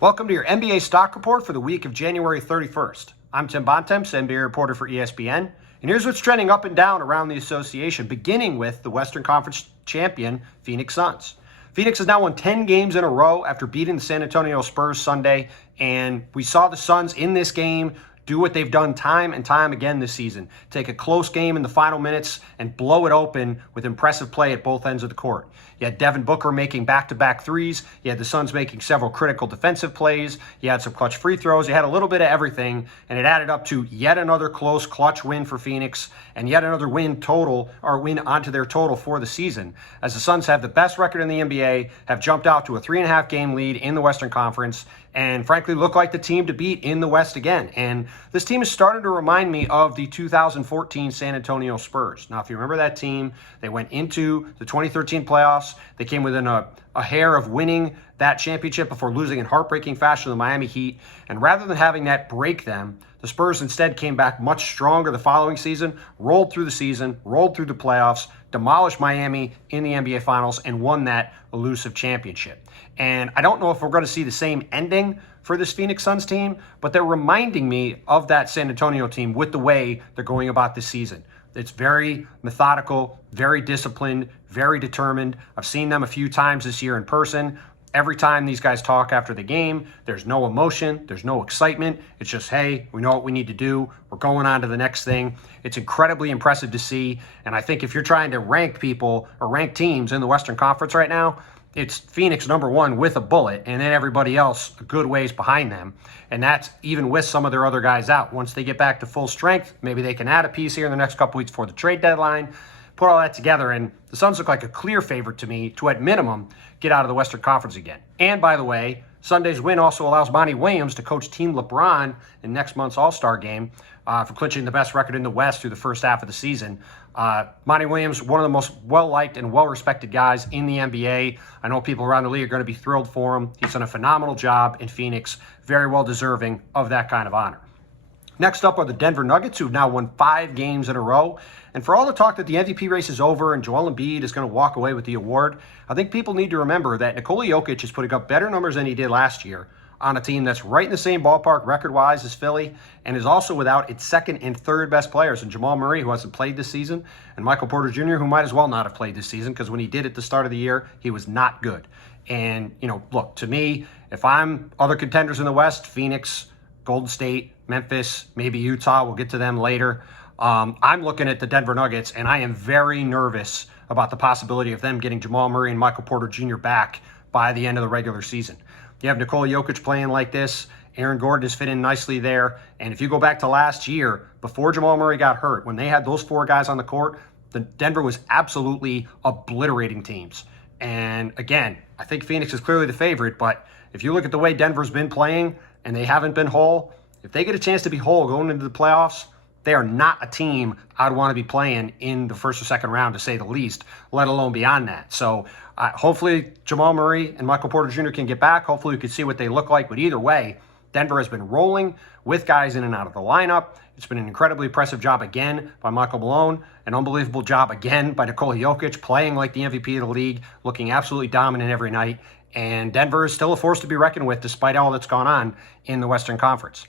Welcome to your NBA stock report for the week of January 31st. I'm Tim Bontemps, NBA reporter for ESPN, and here's what's trending up and down around the association, beginning with the Western Conference champion, Phoenix Suns. Phoenix has now won 10 games in a row after beating the San Antonio Spurs Sunday, and we saw the Suns in this game do what they've done time and time again this season. Take a close game in the final minutes and blow it open with impressive play at both ends of the court. You had Devin Booker making back-to-back threes. You had the Suns making several critical defensive plays. You had some clutch free throws. You had a little bit of everything, and it added up to yet another close clutch win for Phoenix and yet another win onto their total for the season, as the Suns have the best record in the NBA, have jumped out to a 3.5 game lead in the Western Conference, and frankly look like the team to beat in the West again. And this team is starting to remind me of the 2014 San Antonio Spurs. Now, if you remember that team, they went into the 2013 playoffs. They came within a hair of winning that championship before losing in heartbreaking fashion to the Miami Heat. And rather than having that break them, the Spurs instead came back much stronger the following season, rolled through the season, rolled through the playoffs, demolished Miami in the NBA Finals, and won that elusive championship. And I don't know if we're going to see the same ending for this Phoenix Suns team, but they're reminding me of that San Antonio team with the way they're going about this season. It's very methodical, very disciplined, very determined. I've seen them a few times this year in person. Every time these guys talk after the game, there's no emotion, there's no excitement. It's just, hey, we know what we need to do. We're going on to the next thing. It's incredibly impressive to see. And I think if you're trying to rank people or rank teams in the Western Conference right now, it's Phoenix number one with a bullet, and then everybody else a good ways behind them. And that's even with some of their other guys out. Once they get back to full strength, maybe they can add a piece here in the next couple weeks before the trade deadline. Put all that together, and the Suns look like a clear favorite to me to, at minimum, get out of the Western Conference again. And by the way, Sunday's win also allows Monty Williams to coach Team LeBron in next month's All-Star game for clinching the best record in the West through the first half of the season. Monty Williams, one of the most well-liked and well-respected guys in the NBA. I know people around the league are going to be thrilled for him. He's done a phenomenal job in Phoenix, very well deserving of that kind of honor. Next up are the Denver Nuggets, who've now won 5 games in a row. And for all the talk that the MVP race is over and Joel Embiid is going to walk away with the award, I think people need to remember that Nikola Jokic is putting up better numbers than he did last year on a team that's right in the same ballpark record-wise as Philly, and is also without its second and third best players, and Jamal Murray, who hasn't played this season, and Michael Porter Jr., who might as well not have played this season, because when he did at the start of the year, he was not good. And, look, to me, if I'm other contenders in the West, Phoenix, Golden State, Memphis, maybe Utah, we'll get to them later. I'm looking at the Denver Nuggets, and I am very nervous about the possibility of them getting Jamal Murray and Michael Porter Jr. back by the end of the regular season. You have Nikola Jokic playing like this. Aaron Gordon has fit in nicely there. And if you go back to last year, before Jamal Murray got hurt, when they had those 4 guys on the court, Denver was absolutely obliterating teams. And again, I think Phoenix is clearly the favorite, but if you look at the way Denver's been playing and they haven't been whole, if they get a chance to be whole going into the playoffs, they are not a team I'd want to be playing in the first or second round, to say the least, let alone beyond that. So hopefully Jamal Murray and Michael Porter Jr. can get back. Hopefully we can see what they look like. But either way, Denver has been rolling with guys in and out of the lineup. It's been an incredibly impressive job again by Michael Malone, an unbelievable job again by Nikola Jokic, playing like the MVP of the league, looking absolutely dominant every night. And Denver is still a force to be reckoned with despite all that's gone on in the Western Conference.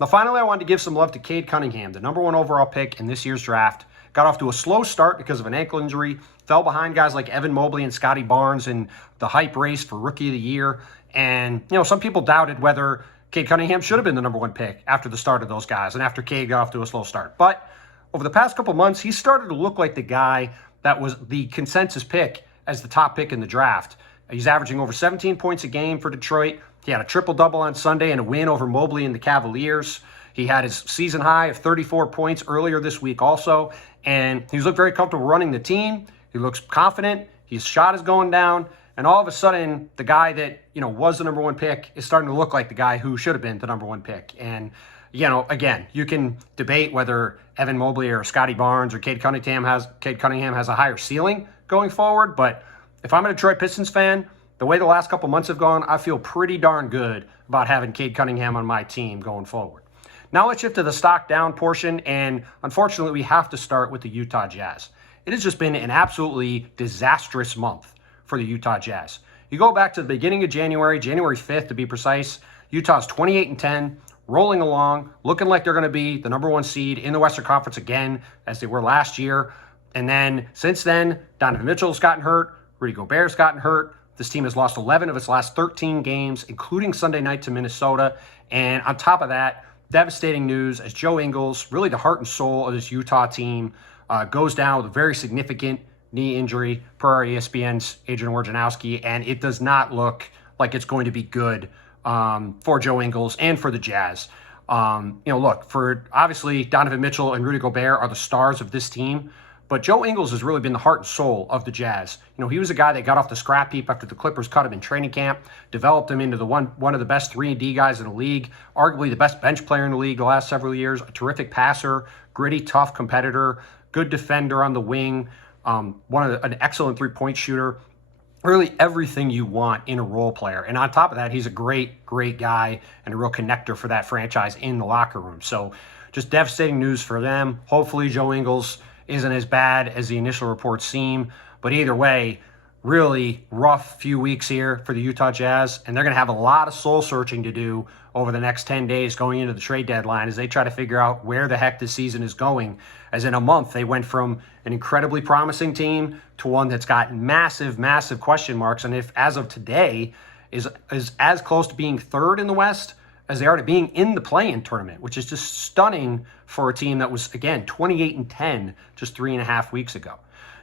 Now, finally, I wanted to give some love to Cade Cunningham, the number 1 overall pick in this year's draft. Got off to a slow start because of an ankle injury, fell behind guys like Evan Mobley and Scotty Barnes in the hype race for Rookie of the Year. And, some people doubted whether Cade Cunningham should have been the number 1 pick after the start of those guys and after Cade got off to a slow start. But over the past couple months, he started to look like the guy that was the consensus pick as the top pick in the draft. He's averaging over 17 points a game for Detroit. He had a triple-double on Sunday and a win over Mobley and the Cavaliers. He had his season high of 34 points earlier this week also, and he's looked very comfortable running the team. He looks confident. His shot is going down, and all of a sudden, the guy that was the number 1 pick is starting to look like the guy who should have been the number 1 pick. And again, you can debate whether Evan Mobley or Scotty Barnes or Cade Cunningham has a higher ceiling going forward, but if I'm a Detroit Pistons fan, the way the last couple months have gone, I feel pretty darn good about having Cade Cunningham on my team going forward. Now let's shift to the stock down portion, and unfortunately we have to start with the Utah Jazz. It has just been an absolutely disastrous month for the Utah Jazz. You go back to the beginning of January 5th to be precise, Utah's 28-10, rolling along, looking like they're going to be the number one seed in the Western Conference again, as they were last year. And then, since then, Donovan Mitchell's gotten hurt, Rudy Gobert's gotten hurt. This team has lost 11 of its last 13 games, including Sunday night to Minnesota. And on top of that, devastating news as Joe Ingles, really the heart and soul of this Utah team, goes down with a very significant knee injury per our ESPN's Adrian Wojnarowski, and it does not look like it's going to be good for Joe Ingles and for the Jazz. Look, for obviously Donovan Mitchell and Rudy Gobert are the stars of this team, but Joe Ingles has really been the heart and soul of the Jazz. He was a guy that got off the scrap heap after the Clippers cut him in training camp, developed him into one of the best 3-and-D guys in the league, arguably the best bench player in the league the last several years, a terrific passer, gritty, tough competitor, good defender on the wing, an excellent three-point shooter, really everything you want in a role player. And on top of that, he's a great, great guy and a real connector for that franchise in the locker room. So just devastating news for them. Hopefully Joe Ingles isn't as bad as the initial reports seem. But either way, really rough few weeks here for the Utah Jazz. And they're going to have a lot of soul searching to do over the next 10 days going into the trade deadline as they try to figure out where the heck this season is going. As in a month, they went from an incredibly promising team to one that's got massive, massive question marks. And if, as of today, is as close to being third in the West as they are to being in the play-in tournament, which is just stunning for a team that was, again, 28-10 just 3.5 weeks ago.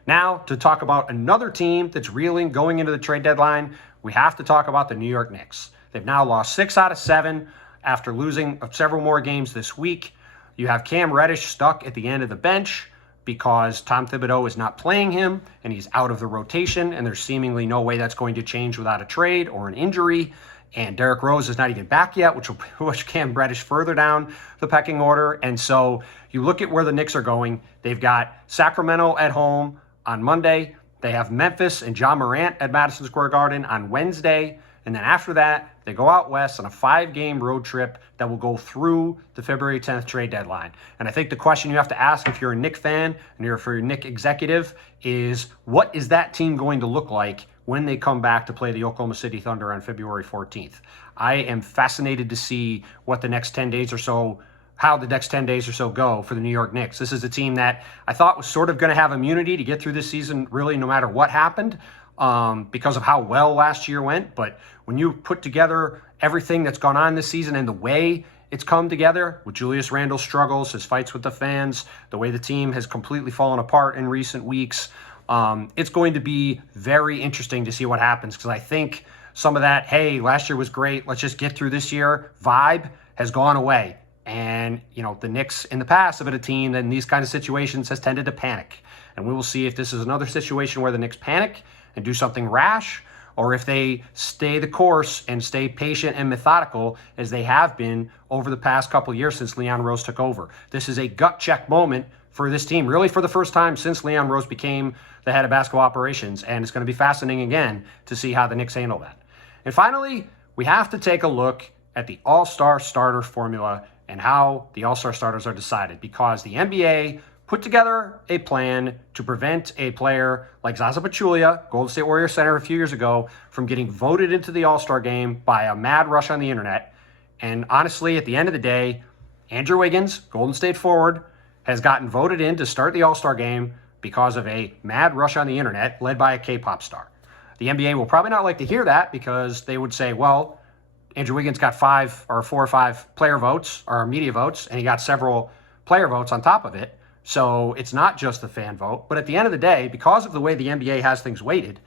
Now, to talk about another team that's reeling going into the trade deadline, we have to talk about the New York Knicks. They've now lost 6 out of 7 after losing several more games this week. You have Cam Reddish stuck at the end of the bench because Tom Thibodeau is not playing him and he's out of the rotation, and there's seemingly no way that's going to change without a trade or an injury. And Derrick Rose is not even back yet, which will push Cam Reddish further down the pecking order. And so you look at where the Knicks are going. They've got Sacramento at home on Monday. They have Memphis and Ja Morant at Madison Square Garden on Wednesday. And then after that, they go out west on a 5-game road trip that will go through the February 10th trade deadline. And I think the question you have to ask if you're a Knick fan and you're a Knick executive is, what is that team going to look like when they come back to play the Oklahoma City Thunder on February 14th? I am fascinated to see what the next 10 days or so, how the next 10 days or so go for the New York Knicks. This is a team that I thought was sort of going to have immunity to get through this season, really no matter what happened, because of how well last year went. But when you put together everything that's gone on this season and the way it's come together with Julius Randle's struggles, his fights with the fans, the way the team has completely fallen apart in recent weeks, it's going to be very interesting to see what happens, because I think some of that, hey, last year was great, let's just get through this year vibe has gone away. And, the Knicks in the past have been a team that in these kinds of situations has tended to panic. And we will see if this is another situation where the Knicks panic and do something rash, or if they stay the course and stay patient and methodical as they have been over the past couple of years since Leon Rose took over. This is a gut check moment for this team, really for the first time since Leon Rose became the head of basketball operations, and it's going to be fascinating again to see how the Knicks handle that. And finally, we have to take a look at the All-Star starter formula and how the All-Star starters are decided, because the NBA put together a plan to prevent a player like Zaza Pachulia, Golden State Warriors center a few years ago, from getting voted into the All-Star game by a mad rush on the internet. And honestly, at the end of the day, Andrew Wiggins, Golden State forward, has gotten voted in to start the All-Star game because of a mad rush on the internet led by a K-pop star. The NBA will probably not like to hear that, because they would say, well, Andrew Wiggins got 4 or 5 player votes or media votes, and he got several player votes on top of it. So it's not just the fan vote. But at the end of the day, because of the way the NBA has things weighted,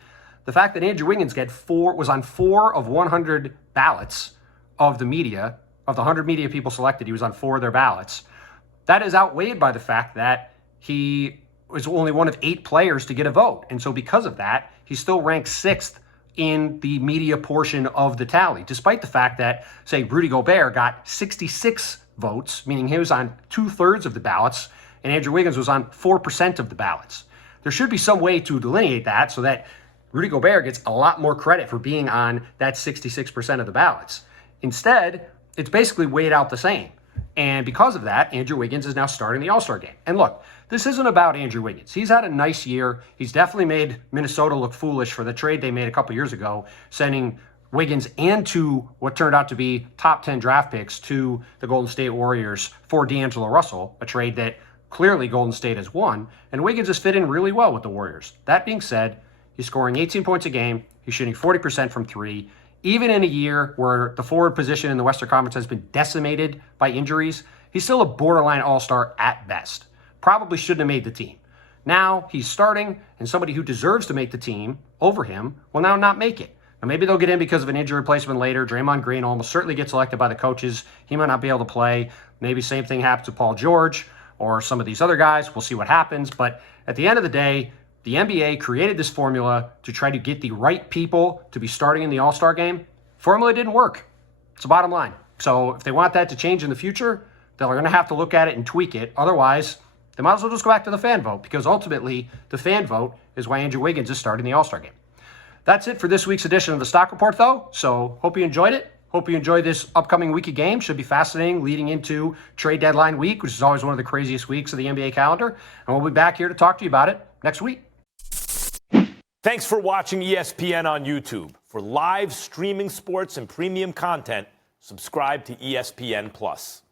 the fact that Andrew Wiggins was on 4 of 100 ballots of the media, of the 100 media people selected, he was on 4 of their ballots. That is outweighed by the fact that he was only one of 8 players to get a vote. And so because of that, he still ranks 6th in the media portion of the tally, despite the fact that, say, Rudy Gobert got 66 votes, meaning he was on 2/3 of the ballots, and Andrew Wiggins was on 4% of the ballots. There should be some way to delineate that so that Rudy Gobert gets a lot more credit for being on that 66% of the ballots. Instead, it's basically weighed out the same. And because of that, Andrew Wiggins is now starting the All-Star game. And look, this isn't about Andrew Wiggins. He's had a nice year. He's definitely made Minnesota look foolish for the trade they made a couple years ago, sending Wiggins and two what turned out to be top 10 draft picks to the Golden State Warriors for D'Angelo Russell, a trade that clearly Golden State has won. And Wiggins has fit in really well with the Warriors. That being said, he's scoring 18 points a game. He's shooting 40% from three. Even in a year where the forward position in the Western Conference has been decimated by injuries, he's still a borderline all-star at best. Probably shouldn't have made the team. Now he's starting, and somebody who deserves to make the team over him will now not make it. Now maybe they'll get in because of an injury replacement later. Draymond Green almost certainly gets selected by the coaches. He might not be able to play. Maybe same thing happens to Paul George or some of these other guys. We'll see what happens. But at the end of the day, the NBA created this formula to try to get the right people to be starting in the All-Star game. Formula didn't work. It's the bottom line. So if they want that to change in the future, they're going to have to look at it and tweak it. Otherwise, they might as well just go back to the fan vote, because ultimately the fan vote is why Andrew Wiggins is starting the All-Star game. That's it for this week's edition of the Stock Report, though. So hope you enjoyed it. Hope you enjoyed this upcoming week of games. Should be fascinating leading into trade deadline week, which is always one of the craziest weeks of the NBA calendar. And we'll be back here to talk to you about it next week. Thanks for watching ESPN on YouTube. For live streaming sports and premium content, subscribe to ESPN+.